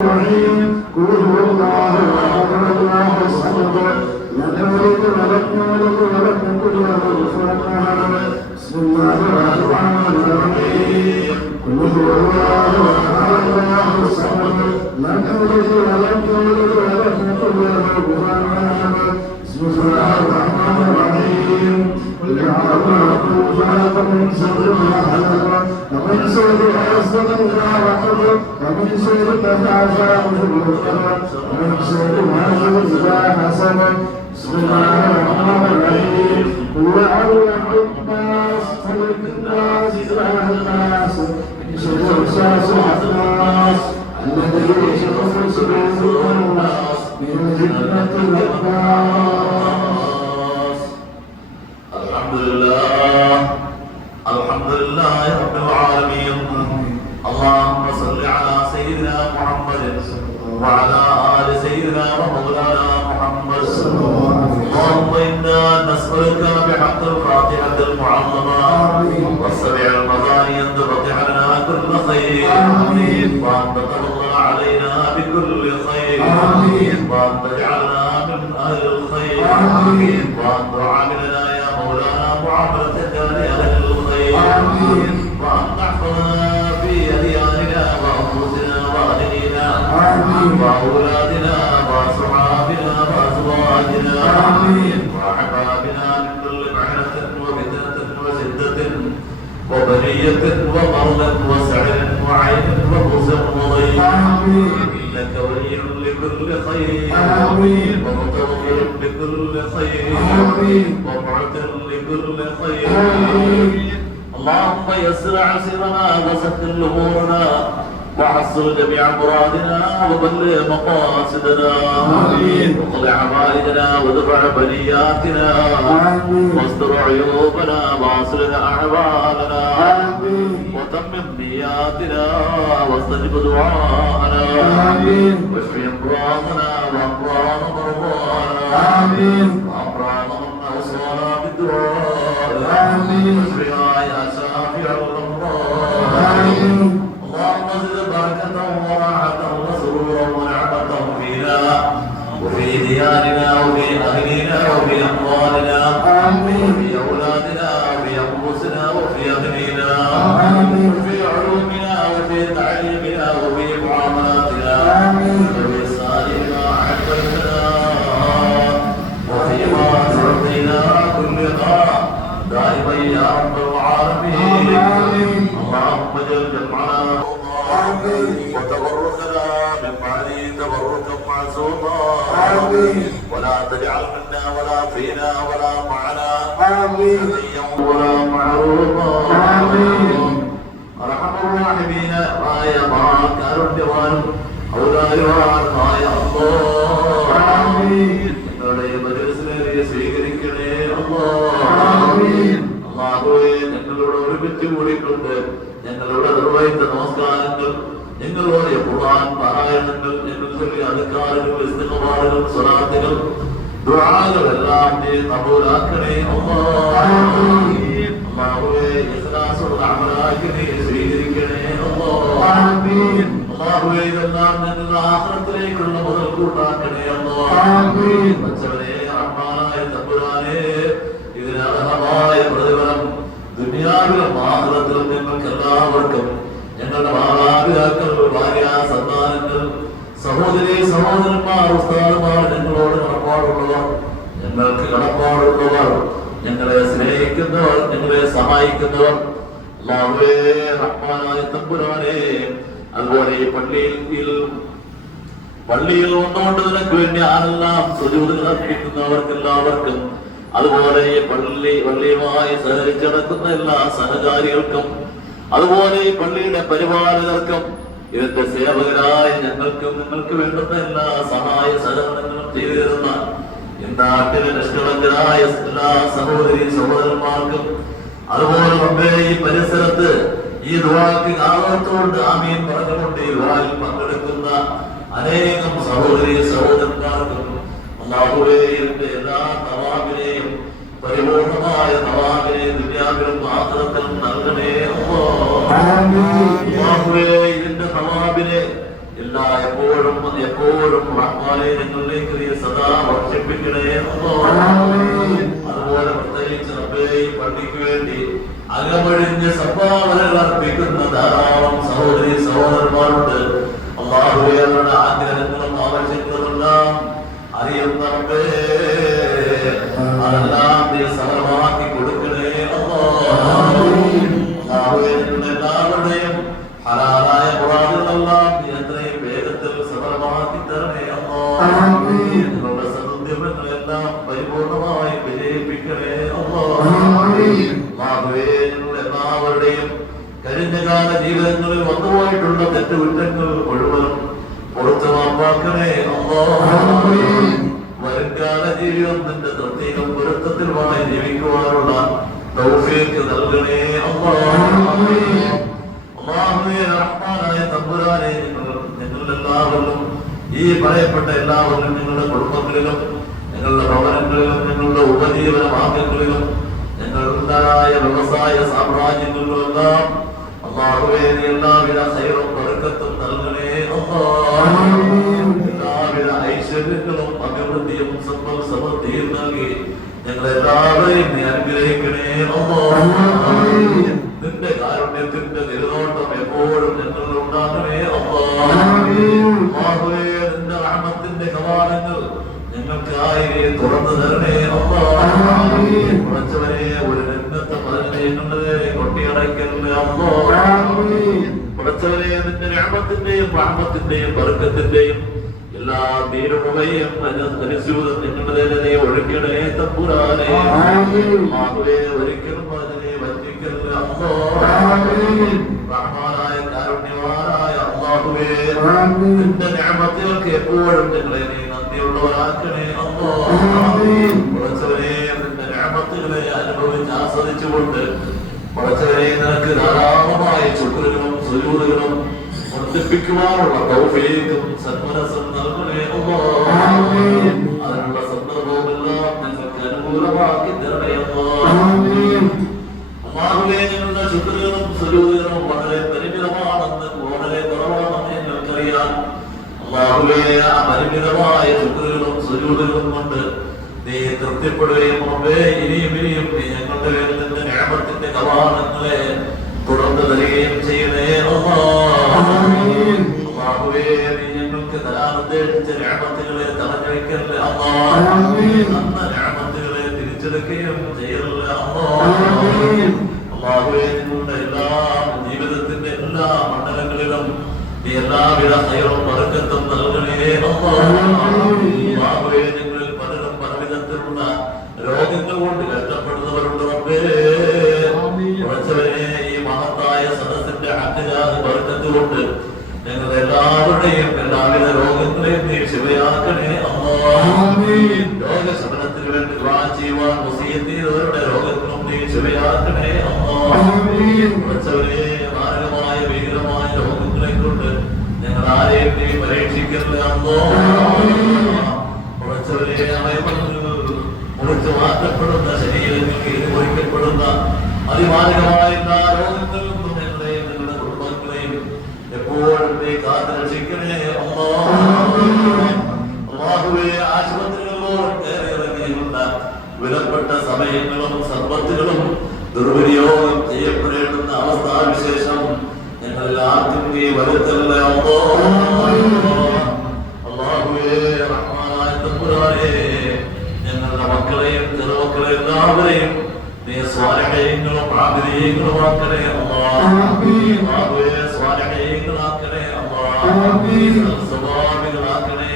قل هو الله احد الله الصمد لم يلد ولم يولد ولم يكن له كفوا احد بسم الله الرحمن الرحيم قل هو الله احد الله الصمد لم يلد ولم يولد ولم يكن له كفوا احد بسم الله الرحمن الرحيم قل جعل ربكم خلق من شر ما خلق ومن شر حاسد اذا وقب ومن شر النفاثات في العقد ومن شر حاسد اذا حسد بسم الله الرحمن الرحيم قل اعوذ برب الناس ملك الناس اله الناس من شر وسواس الناس الذي يشرف صدور الناس من فتنة الناس. الحمد لله رب العالمين. اللهم صل على سيدنا محمد وعلى آل سيدنا ومولانا محمد. اللهم إنا نسألك بحق الفاتحة المعظمة والسبع المثاني أن تفتح لنا كل خير وأن تتفضل علينا بكل خير وأن تجعلنا من أهل الخير وأن تعاملنا يا مولانا معاملتك لأهل الخير وأن تحفظنا في أدياننا وأنفسنا وأهلنا وأولادنا وأصحابنا وأزواجنا وأحبابنا من كل محنة وفتنة وشدة وبلية ومرض وسعر وعين وبؤس وضيق إنك ولي لكل خير ومتوفر لكل خير ومعتر لكل خير. اللهم يسر عسيرنا وسهل امورنا وحصل جميع مرادنا وبلغ مقاصدنا وقض عوائدنا ودفع بلياتنا واستر عيوبنا واصلح احوالنا وتمم نياتنا واستجب دعاءنا واشف امراضنا وامراض مرضانا وامراض من اوصانا بالدعاء واشفنا يا شافع الامراض. اللهم زد بركة وراحة وسرورا ونعمة فينا وفي ديارنا وفي أهلنا وفي أموالنا وفي أولادنا وفي أنفسنا وفي أهلنا وفي علومنا وفي تعليمنا وفي معاملاتنا وفي سائرنا أحبتنا وفيما سرقنا كلنا دائما يا رب العالمين. اللهم اجعل جمعنا وتبركنا من بعده تبركا معصوما ولا تجعل منا ولا فينا ولا معنا شقيا ولا محروما. ارحم الراحمين يا معك الجوال ഔദാര്യവാൻ അല്ലാഹ് ഞങ്ങളുടെ മജ്‌ലിസിനെ സ്വീകരിക്കണേ അല്ലാഹ്. അല്ലാഹുവേ, ഞങ്ങളോട് ഒരുമിച്ച് കൂടിക്കൊണ്ട് ഞങ്ങളുടെ നിർവഹിച്ച നമസ്കാരങ്ങൾ, ഞങ്ങളുടെ ഖുർആൻ പാരായണങ്ങൾ, ഞങ്ങൾ ചൊല്ലിയ അദ്കാറുകൾ, ഇസ്തിഗ്ഫാറുകൾ, സ്വലാത്തുകൾ, ദുആകളെല്ലാം നീ കബൂലാക്കണേ അല്ലാഹ്. അല്ലാഹുവേ, ഇഖ്ലാസുള്ള അമലാക്കി നീ സ്വീകരിക്കണേ അല്ലാഹ്. അല്ലാഹുവേ, ഇതെല്ലാം ഞങ്ങളുടെ ആഖിറത്തിലേക്കുള്ള മുതൽക്കൂട്ടാക്കണേ അല്ലാഹ്. പടച്ചവനേ, റഹ്മാനായ തമ്പുരാനേ, ഇതിന് അർഹമായ പ്രതിഫലം ദുനിയാവിലും ആഖിറത്തിലും ഞങ്ങൾക്ക് എല്ലാവർക്കും, ഞങ്ങളുടെ മാതാപിതാക്കൾ, ഭാര്യ, സന്താനങ്ങൾ, സഹോദരി സഹോദരന്മാർ, ഉസ്താദുമാർ, ഞങ്ങളോട് കടപ്പാടുള്ളവർ, ഞങ്ങൾക്ക് കടപ്പാടുള്ളവർ, ഞങ്ങളെ സ്നേഹിക്കുന്നവർ, ഞങ്ങളെ സഹായിക്കുന്നവർ, അല്ലാഹുവേ, റഹ്മാനായ തമ്പുരാനേ, അതുപോലെ ഈ പള്ളിയിൽ വന്നുകൊണ്ട് നിനക്ക് വേണ്ടി ആരെല്ലാം സുജൂദ് അർപ്പിക്കുന്നവർക്ക് എല്ലാവർക്കും, അതുപോലെ ഈ പള്ളിയുമായി സഹകരിച്ച് നടക്കുന്ന എല്ലാ സഹകാരികൾക്കും, അതുപോലെ ഈ പള്ളിയുടെ പരിപാലകർക്കും, ഇതിന്റെ സേവകരായ ഞങ്ങൾക്കും നിങ്ങൾക്ക് വേണ്ടുന്ന എല്ലാ സഹായ സഹകരണങ്ങളും ചെയ്തു തരുന്ന ഈ നാട്ടിലെ നിഷ്കളങ്കരായ എല്ലാ സഹോദരി സഹോദരന്മാർക്കും, അതുപോലെ മുമ്പേ ഈ പരിസരത്ത് ഈ ദുആക്ക് ആവത്തോണ്ട് ആമീൻ പറഞ്ഞുകൊണ്ട് ഈ ദുആയിൽ പങ്കെടുക്കുന്ന അനേകം സഹോദരി സഹോദരന്മാർക്കും അല്ലാഹുവേ, ഇതിന്റെ എല്ലാ തവാബിനെയും പരിപൂർണമായ തവാബിനെ ദുനിയാവിലും ആഖിറത്തിലും നൽകണേ അല്ലാഹ്. അല്ലാഹുവേ, ഇതിന്റെ തവാബിനെ എല്ലായ്പ്പോഴും ഇപ്പോഴും എപ്പോഴും റഹ്മാനെ ഞങ്ങളിലേക്ക് നീ സദാ വർഷിപ്പിക്കണേ അതുപോലെ പ്രത്യേകിച്ച് റബ്ബേ ഈ പള്ളിക്ക് വേണ്ടി അകമഴിഞ്ഞ് സംഭാവനകൾ അർപ്പിക്കുന്ന ധാരാളം സഹോദരി സഹോദരന്മാരുണ്ട്. അല്ലാഹുവേ അവരുടെ ആഗ്രഹങ്ങളും ആവശ്യങ്ങളുമെല്ലാം അറിയുന്ന റബ്ബേ അതെല്ലാം നീ സഫലമാക്കി കൊടുക്കണേ അല്ലാഹുവേ ഞങ്ങളുടെ എല്ലാവരുടെയും ഹലാലായ മുറാദുകളെല്ലാം നീ എത്രയും വേഗത്തിൽ സഫലമാക്കി തരണേ ഞങ്ങളുടെ സന്ധ്യങ്ങളെല്ലാം പരിപൂർണമായി വിജയിപ്പിക്കണേ അല്ലാഹുവേ ഞങ്ങളുടെ എല്ലാവരുടെയും കഴിഞ്ഞകാല ജീവിതങ്ങളിൽ വന്നുപോയിട്ടുള്ള തെറ്റുകുറ്റങ്ങൾ മുഴുവനും പുറത്തു മാപ്പാക്കണേ വരുംകാല ജീവിതം നിന്റെ പ്രത്യേകം പൊരുത്തത്തിലുമായി ജീവിക്കുവാനുള്ള തൗഫീഖ് നൽകണേ അല്ലാഹുവേ റഹ്മാനായ തമ്പുരാനെ ഞങ്ങളെല്ലാവരിലും ഈ പറയപ്പെട്ട എല്ലാവരിലും ഞങ്ങളുടെ കുടുംബങ്ങളിലും ഞങ്ങളുടെ ഭവനങ്ങളിലും ഞങ്ങളുടെ ഉപജീവന മാർഗങ്ങളിലും ഞങ്ങളുടേതായ വ്യവസായ സാമ്രാജ്യങ്ങളിലുമെല്ലാം അല്ലാഹുവേ നീ എല്ലാവിധ ഖൈറും ബർക്കത്തും നൽകണേ എല്ലാവിധ ഐശ്വര്യങ്ങളും അഭിവൃദ്ധിയും സമ്പൽ സമൃദ്ധിയും നൽകി ഞങ്ങളെല്ലാവരെയും നീ അനുഗ്രഹിക്കണേ നിന്റെ കാരുണ്യത്തിന്റെ നിലനോട്ടം എപ്പോഴും ഞങ്ങളിൽ ഉണ്ടാകണേ അല്ലാഹുവേ നിന്റെ റഹ്മത്തിന്റെ കവാടങ്ങൾ ഞങ്ങൾക്കായി തുറന്നു തരണേ കുറച്ചവരെ ഒരു രംഗത്തെ പറഞ്ഞേ കൊട്ടിയടക്കല്ലേ കുറച്ചവരെ നിന്റെ റഹ്മത്തിന്റെയും റഹ്മത്തിന്റെയും ബർക്കത്തിന്റെയും എല്ലാ നീരുമുകയും അനുസ്യൂതം നിങ്ങളുടെ നീ ഒഴുക്കണേ തമ്പുരാനെ ഒരിക്കലും അതിനെ വഞ്ചിക്കരുത് റഹ്മാനായ കാരുണ്യവാനായ അല്ലാഹുവേ നിന്റെ നിഅമത്തുകൾക്ക് എപ്പോഴും ഞങ്ങളെ നീ നന്ദിയുള്ളവരാക്കണേ കുറച്ചവരെ നിന്റെ നിഅമത്തുകളെ അനുഭവിച്ച് ആസ്വദിച്ചുകൊണ്ട് കുറച്ചവരെ നിനക്ക് ധാരാളമായ ശുക്റുകളും സുജൂദുകളും വർദ്ധിപ്പിക്കുവാനുള്ള തൗഫീഖും സന്മനസ്സും നൽകണേ അതിനുള്ള സന്ദർഭവുമെല്ലാം ഞങ്ങൾക്ക് അനുകൂലമാക്കി തരണേ അല്ലാഹുവേ ഞങ്ങളുടെ ശുക്റുകളും സുജൂദുകളും വളരെ പരിമിതമാണെന്ന് വളരെ കുറവാണെന്ന് ഞങ്ങൾക്കറിയാം അല്ലാഹുവേ ആ പരിമിതമായ ശുക്റുകളും സുജൂദുകളും കൊണ്ട് നീ തൃപ്തിപ്പെടുകയും ഇനിയും ഇനിയും നീ ഞങ്ങളുടെ പേരിൽ നിന്ന് നിഅമത്തിന്റെ കവാടങ്ങളെ തുറന്നു തരികയും ചെയ്യണേ അല്ലാഹുവേ നീ ഞങ്ങൾക്ക് തരാൻ ഉദ്ദേശിച്ച നിഅമത്തുകളെ തടഞ്ഞു വയ്ക്കല്ലേ തന്ന നിഅമത്തുകളെ തിരിച്ചെടുക്കുകയും ചെയ്യല്ലേ അല്ലാഹുവേ ഞങ്ങളുടെ എല്ലാ ജീവിതത്തിന്റെ എല്ലാ മണ്ഡലങ്ങളിലും നീ എല്ലാവിധ ഖൈറും ബർക്കത്തും നൽകണേ അല്ലാഹുവേ ഞങ്ങളിൽ പലരും പലവിധത്തിലുള്ള രോഗങ്ങൾ കൊണ്ട് കഷ്ടപ്പെടുന്നവരുണ്ട് റബ്ബേ ഈ മഹത്തായ സദസ്സിന്റെ അഗ്നിജാതി ബർക്കത്ത് കൊണ്ട് ഞങ്ങൾ എല്ലാവരുടെയും എല്ലാവിധ രോഗങ്ങളെയും നീ ശിവയാക്കണേ രോഗശമനത്തിന് വേണ്ടി ദുആ ചെയ്യുവാൻ വസിയത്ത് ചെയ്തവരുടെ രോഗങ്ങളും നീ ശിവയാക്കണേ മാരകമായ ഭീകരമായ രോഗങ്ങളെ കൊണ്ട് ഞങ്ങൾ ആരെയും നീ പരീക്ഷിക്കരുത് മുറിച്ചു മാറ്റപ്പെടുന്ന ശരീരങ്ങൾക്ക് മുറിക്കപ്പെടുന്ന അതിമാരകമായ എല്ലാ രോഗങ്ങളിൽ നിന്നും ഞങ്ങളെയും ഞങ്ങളുടെ കുടുംബങ്ങളെയും എപ്പോഴും നീ കാത്തുരക്ഷിക്കണേ അല്ലാഹുവേ ആശുപത്രികളോട് കയറിയിറങ്ങിയുള്ള വിലപ്പെട്ട സമയങ്ങളും സമ്പത്തുകളും ദുർവിനിയോഗം ചെയ്യപ്പെടേണ്ടുന്ന അവസ്ഥാവിശേഷം ഞങ്ങളിൽ ആർക്കും നീ വരുത്തല്ലേ അല്ലാഹുവേ റഹ്മാനായ തമ്പുരാനേ ഞങ്ങളുടെ മക്കളെയും ചെറുമക്കളെയും എല്ലാവരെയും നീ സ്വാലിഹീങ്ങളും ആബിദീങ്ങളുമാക്കണേ അല്ലാഹുവേ സ്വാലിഹീങ്ങളാക്കണേ സ്വഭാവികളാക്കണേ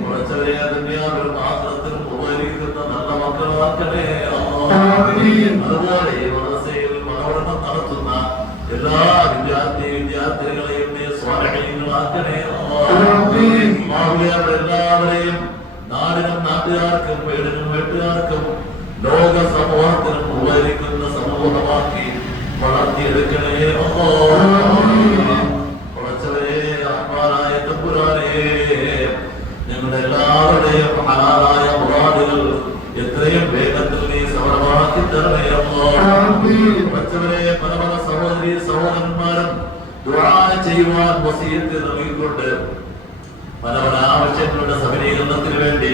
കുറച്ചവരെ ദുനിയാവിലും ആഖിറത്തിലും ഉപകരിക്കുന്ന നല്ല മക്കളാക്കണേ അതുപോലെ മദ്രസയിൽ മനോടനം നടത്തുന്ന എല്ലാ വിദ്യാർത്ഥികളെയും നീ സ്വാലിഹീങ്ങളാക്കണേ എല്ലാവരെയും നാടിനും നാട്ടുകാർക്കും വീടിനും വീട്ടുകാർക്കും ലോക സമൂഹത്തിനും ഉപകരിക്കുന്ന സമൂഹമാക്കി വളർത്തിയെടുക്കണേ കുറച്ചവരെ ആത്മാരായ തമ്പുരാനേ ഞങ്ങളുടെ എല്ലാവരുടെയും ഹലാലായ മുറാദുകൾ എത്രയും വേഗത്തിൽ നീ സഫലമാക്കി തരണേ കുറച്ചവരെ പല പല സഹോദരി സഹോദരന്മാരും ദുആ ചെയ്യുവാൻ വസിയത്ത് നൽകിക്കൊണ്ട് നൽകിയിട്ടുണ്ട്. പല പല ആവശ്യങ്ങളുടെ സബലീകരണത്തിന് വേണ്ടി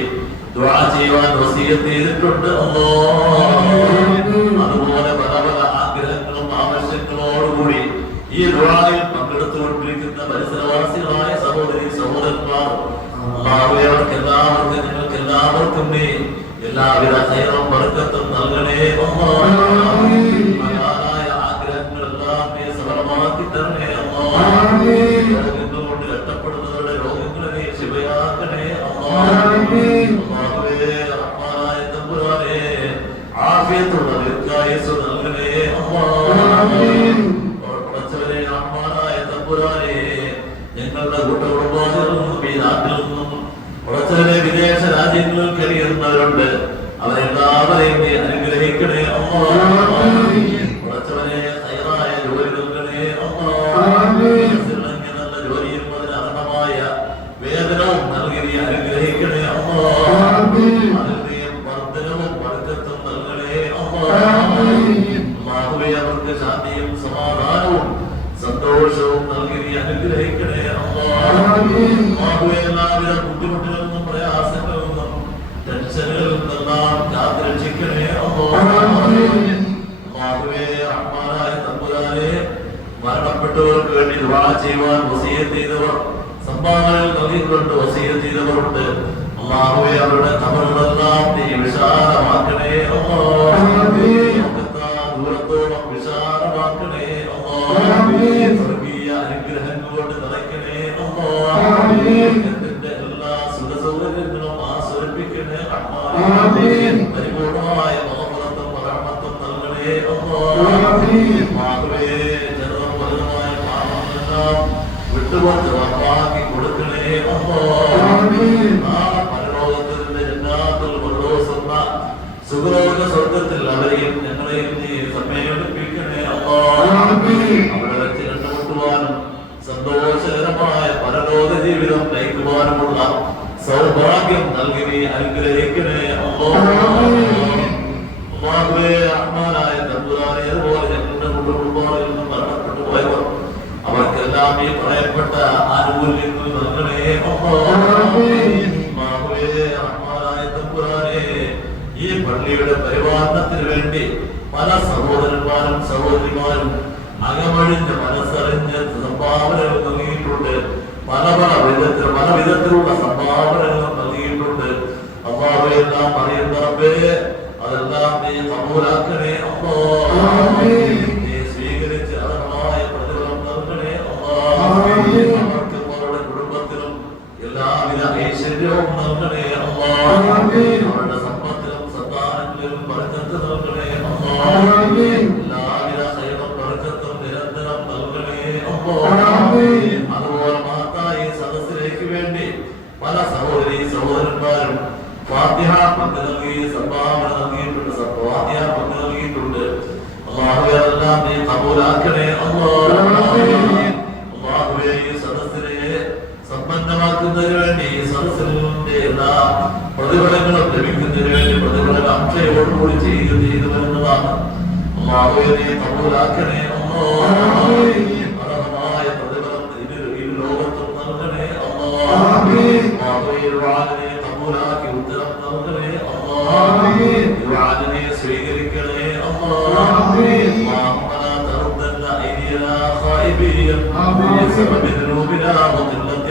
ദുആ ചെയ്യുവാൻ വസിയത്ത് ചെയ്തിട്ടുണ്ട്. അതുപോലെ പല പല ആഗ്രഹങ്ങളും ആവശ്യങ്ങളോടുകൂടി ഈ ദുആയിൽ പങ്കെടുത്തുകൊണ്ടിരിക്കുന്ന പരിസരവാസികളായ സഹോദരി സഹോദരന്മാർ, അവർക്ക് എല്ലാവർക്കും ഞങ്ങൾക്ക് എല്ലാവർക്കും നീ എല്ലാവിധ ഖൈറും ബർക്കത്തും നൽകണേ. ആഗ്രഹങ്ങളെല്ലാം നീ സഫലമാക്കി തരണേ. രോഗങ്ങൾ കൊണ്ട് കഷ്ടപ്പെടുന്നവരുടെ രോഗങ്ങളെ നീ ശിവയാക്കണേ. റഹ്മാനായ തമ്പുരാനേ, ആഫിയത്തുള്ള ദീർഘായുസ്സ് നൽകണേ. പടച്ചവനെ, റഹ്മാനായ തമ്പുരാനേ, ഞങ്ങളുടെ കൂട്ടുകുടുംബാദികളിൽ ഈ നാട്ടിൽ നിന്നും പടച്ചവനെ വിദേശ രാജ്യങ്ങളിൽ കഴിയുന്നവരുണ്ട്. അവരെല്ലാവരെയും നീ അനുഗ്രഹിക്കണേ. പടച്ചവനെ, ഹൈറായ ജോലി നൽകണേ. നല്ല ജോലിയും അതിന് അർഹമായ വേതനവും നൽകി നീ അനുഗ്രഹിക്കണേ. അതിന്റെയും വർദ്ധനവും വർഗത്തും നൽകണേ. അല്ലാഹുവേ, അവർക്ക് ശാന്തിയും സമാധാനവും സന്തോഷവും നൽകി നീ അനുഗ്രഹിക്കണേ. അല്ലാഹുവേ, എല്ലാവിധ ബുദ്ധിമുട്ടുകളിൽ നിന്നും പ്രയാസങ്ങളിൽ നിന്നും ടെൻഷനുകളിൽ നിന്നെല്ലാം കാത്തുരക്ഷിക്കണേ. അല്ലാഹുവേ, റഹ്മാനായ തമ്പുരാനേ, മരണപ്പെട്ടവർക്ക് വേണ്ടി ദുആ ചെയ്യുവാൻ വസിയത്ത് ചെയ്തവർ, സംഭാവനകൾ നൽകിക്കൊണ്ട് വസിയത്ത് ചെയ്തവരുണ്ട്. അല്ലാഹുവേ, അവരുടെ ഖബറുകളെല്ലാം നീ വിശാലമാക്കണേ. ദൂരത്തോളം വിശാലമാക്കണേ. സ്വർഗീയ അനുഗ്രഹങ്ങളോട് നിറയ്ക്കണേ. എന്റെ എല്ലാ സുഖസൗകര്യങ്ങളും ആസ്വദിപ്പിക്കണേ. പരിപൂർണമായ മഹബത്തും റഹ്മത്തും നൽകണേ. ചെറുതും വലുതുമായ പാപങ്ങളെല്ലാം വിട്ടുകൊണ്ട് റബ്ബാക്കി കൊടുക്കണേ. പരലോകത്തിന്റെ ജന്നാത്തുൽ ഫിർദൗസ് എന്ന സുഖലോക സ്വർഗത്തിൽ അവരെയും ഞങ്ങളെയും നീ സമ്മേളിപ്പിക്കണേ. അവിടെ വെച്ച് കണ്ടുമുട്ടുവാനും സന്തോഷകരമായ പരലോക ജീവിതം നയിക്കുവാനുമുള്ള സൗഭാഗ്യം നൽകി നീ അനുഗ്രഹിക്കണേ. റഹ്മാനായ തമ്പുരാനേ, അതുപോലെ ഞങ്ങളുടെ കുടുംബങ്ങളിൽ നിന്നും മരണപ്പെട്ടു പോയവർ അവർക്കെല്ലാം ഈ പറയപ്പെട്ട ആനുകൂല്യങ്ങൾ നൽകണേ. റഹ്മാനായ തമ്പുരാനേ, ഈ പള്ളിയുടെ പരിപാലനത്തിന് വേണ്ടി പല സഹോദരന്മാരും സഹോദരിമാരും അകമഴിഞ്ഞ് മനസ്സറിഞ്ഞ് സംഭാവനകൾ നൽകിയിട്ടുണ്ട്. പല വിധത്തിലുള്ള സംഭാവനകൾ നൽകിയിട്ടുണ്ട്. അല്ലാഹുവെല്ലാം അറിയുന്ന റബ്ബേ, അതെല്ലാം നീ കബൂലാക്കണേ. നീ സ്വീകരിച്ച് അർഹമായ പ്രതിഫലം നൽകണേ. അവർക്കും അവരുടെ കുടുംബത്തിനും എല്ലാവിധ ഐശ്വര്യവും നൽകണേ. അവരുടെ സമ്പത്തിലും സന്താനങ്ങളിലും ബർക്കത്ത് നൽകണേ. എല്ലാവിധ ഖൈറും ബർക്കത്തും നിരന്തരം നൽകണേ. അതുപോലെ മഹത്തായ സദസ്സിലേക്ക് വേണ്ടി പല സഹോദരി സഹോദരന്മാരും ഫാത്തിഹ പങ്ക് നൽകി സംഭാവന നൽകിയിട്ടുണ്ട്. ഫാത്തിഹ പങ്ക് നൽകിയിട്ടുണ്ട്. അല്ലാഹുവേ, അതെല്ലാം നീ കബൂലാക്കണേ. അല്ലാഹുവേ, ഈ സദസ്സിനെ സമ്പന്നമാക്കുന്നതിന് വേണ്ടി ഈ സദസ്സിന്റെ എല്ലാ പ്രതിഫലങ്ങളും ലഭിക്കുന്നതിന് വേണ്ടി പ്രതിഫല അക്ഷയോടുകൂടി ചെയ്തു വരുന്നതാണ്. അല്ലാഹുവേ, നീ കബൂലാക്കണേ. അർഹമായ പ്രതിഫലം ഇരു ലോകത്തും നൽകണേ. അല്ലാഹുവേ, കബൂലാക്കി ഉത്തരം നൽകണേ. ദുആനെ സ്വീകരിക്കണേ. بسبب ذنوبنا وقلة